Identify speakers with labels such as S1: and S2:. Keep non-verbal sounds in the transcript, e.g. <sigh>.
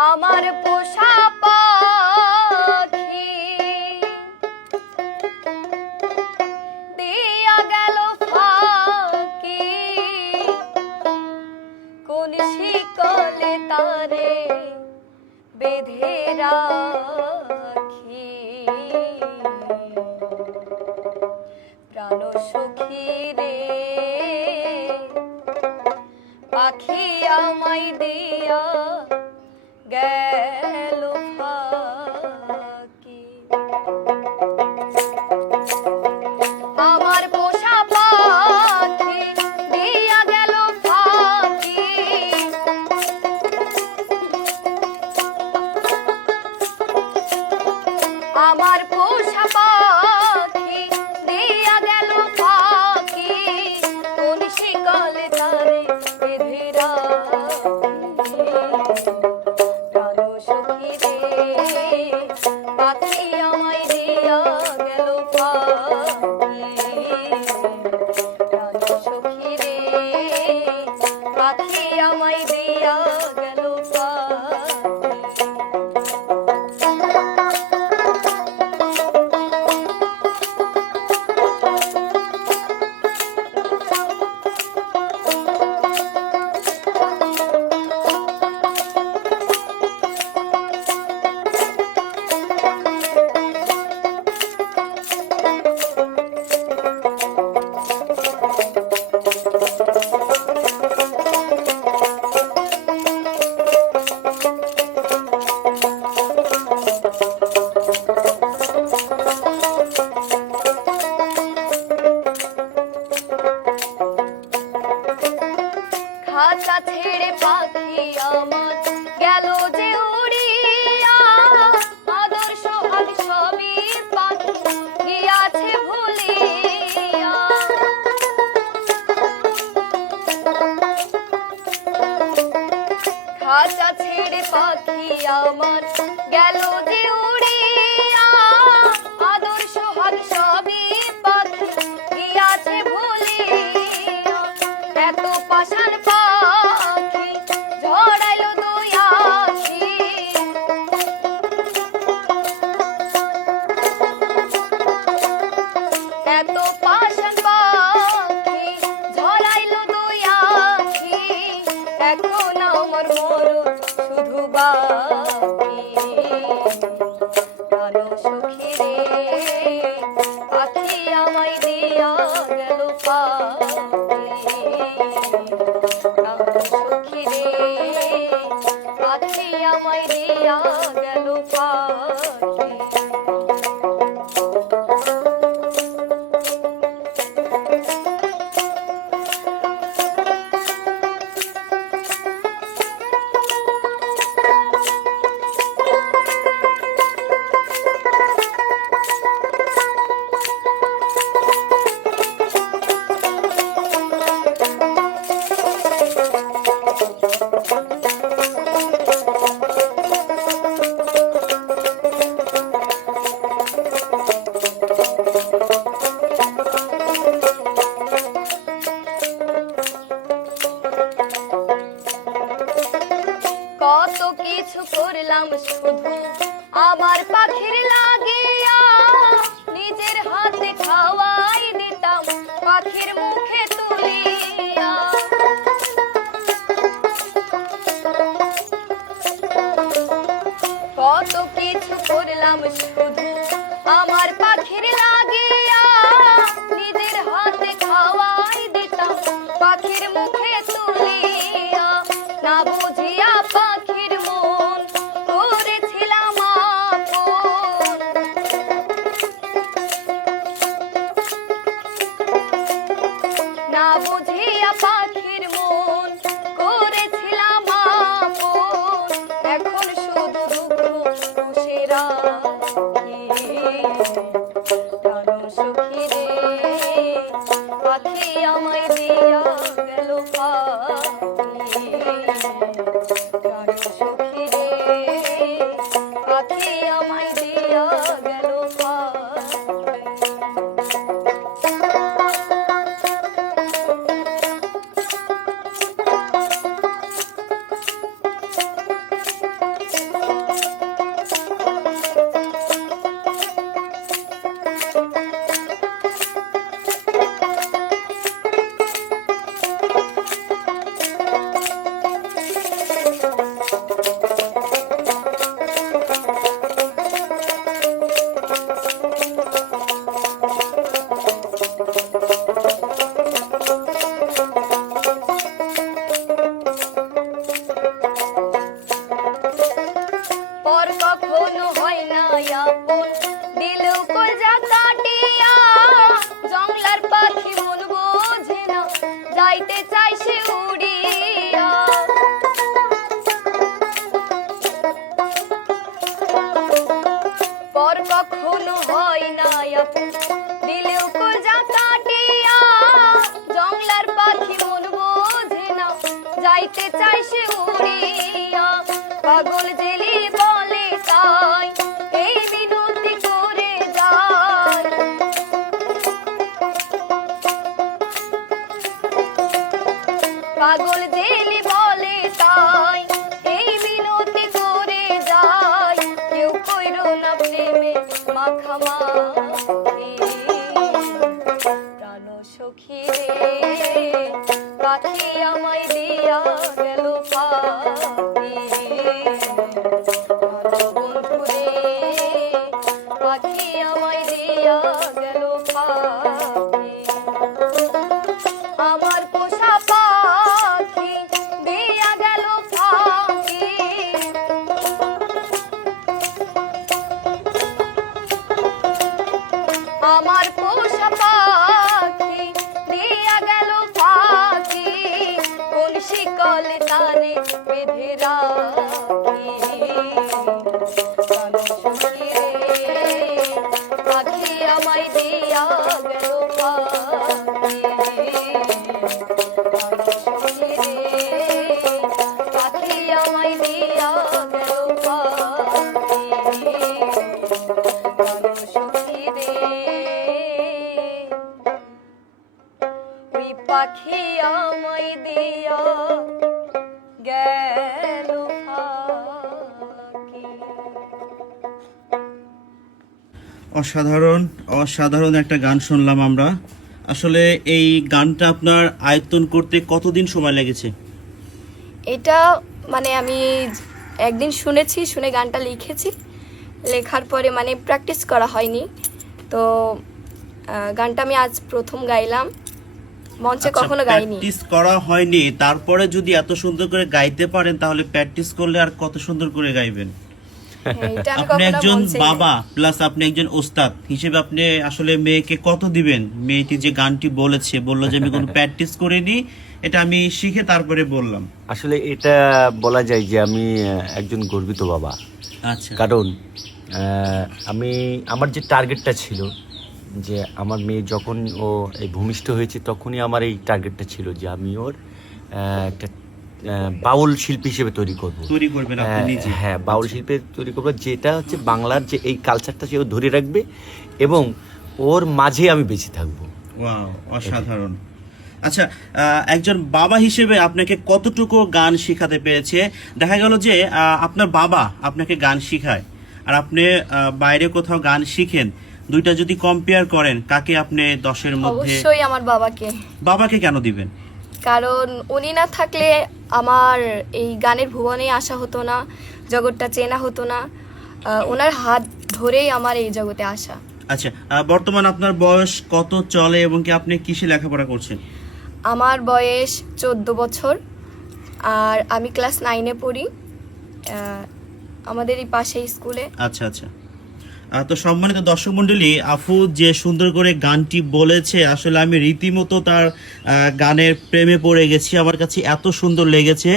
S1: আমার পোষা light. আমার গেল যে উড়িয়া আদর্শ হল সবই পথ গিয়াছে ভুলিয়া এত পাষাণ পাখি ঝড়াইল দুই আশি এত পাষাণ পাখি ঝড়াইল দুই আশি এখন আমার মরণ শুধু বা আমায় দিয়া পাখির মুখে তুলিয়া। কত কিছু করলাম শুধু আমার পাখির লা যাইতে চাই সে উড়িয়া পর কখনো হয় না দিলেও কলজা কাটিয়া জংলার পাখি মন বোঝে না, যাইতে চাই সে উড়িয়া পাগল জেলি আমার পোষা গেল
S2: অসাধারণ অসাধারণ একটা গান শুনলাম আমরা। আসলে এই গানটা আপনার আয়ত্তন করতে কতদিন সময় লেগেছে?
S1: এটা মানে আমি একদিন শুনেছি শুনে গানটা লিখেছি। লেখার পরে মানে প্র্যাকটিস করা হয়নি। তো গানটা আমি আজ প্রথম গাইলাম। মঞ্চে
S2: আচ্ছা,
S1: কখনো গাইনি।
S2: প্র্যাকটিস করা হয়নি। তারপরে যদি এত সুন্দর করে গাইতে পারেন তাহলে প্র্যাকটিস করলে আর কত সুন্দর করে গাইবেন?
S1: হ্যাঁ, এটা আমি
S2: আপনি একজন বাবা প্লাস আপনি একজন ওস্তাদ। হিসেবে আপনি আসলে মেয়েকে কত দিবেন? মেয়েটি যে গানটি বলেছে বলল যে আমি কোনো <laughs> প্র্যাকটিস করিনি এটা আমি শিখে তারপরে বললাম।
S3: আসলে এটা বলা যায় যে আমি একজন গর্বিত বাবা।
S2: আচ্ছা।
S3: কারণ আহ, আমি আমার যে টার্গেটটা ছিল যে আমার মেয়ে যখন ও এই ভূমিষ্ঠ হয়েছে তখনই আমার এই টার্গেটটা ছিল যে আমি ওর একটা বাউল শিল্পী হিসেবে তৈরি করব।
S2: তৈরি করবেন নিজে?
S3: হ্যাঁ বাউল শিল্পে তৈরি করব যেটা হচ্ছে বাংলার যে এই কালচারটা সে ধরে রাখবে এবং ওর মাঝে আমি বেঁচে থাকব।
S2: অসাধারণ। আচ্ছা আহ, একজন বাবা হিসেবে আপনাকে কতটুকু গান শেখাতে পেরেছে? দেখা গেল যে আপনার বাবা আপনাকে গান শেখায় আর আপনি বাইরে কোথাও গান শিখেন। দুইটা যদি কম্পেয়ার করেন কাকে আপনি দশের মধ্যে
S1: অবশ্যই আমার বাবাকে।
S2: বাবাকে কেন দিবেন?
S1: কারণ উনি না থাকলে আমার এই গানের ভুবনে আসা হতো না জগৎটা চেনা হতো না। ওনার হাত ধরেই আমার এই জগতে আসা।
S2: আচ্ছা বর্তমান আপনার বয়স কত চলে এবং কি আপনি কিসে লেখাপড়া করছেন?
S1: আমার বয়স চোদ্দ বছর আর আমি ক্লাস নাইনে পড়ি আমাদের এই পাশে স্কুলে
S2: আচ্ছা আচ্ছা। তো সম্মানিত দর্শক মন্ডলী আফু যে সুন্দর করে গানটি বলেছে, আসলে আমি রীতিমতো তার গানের প্রেমে পড়ে গেছি। আমার কাছে এত সুন্দর লেগেছে।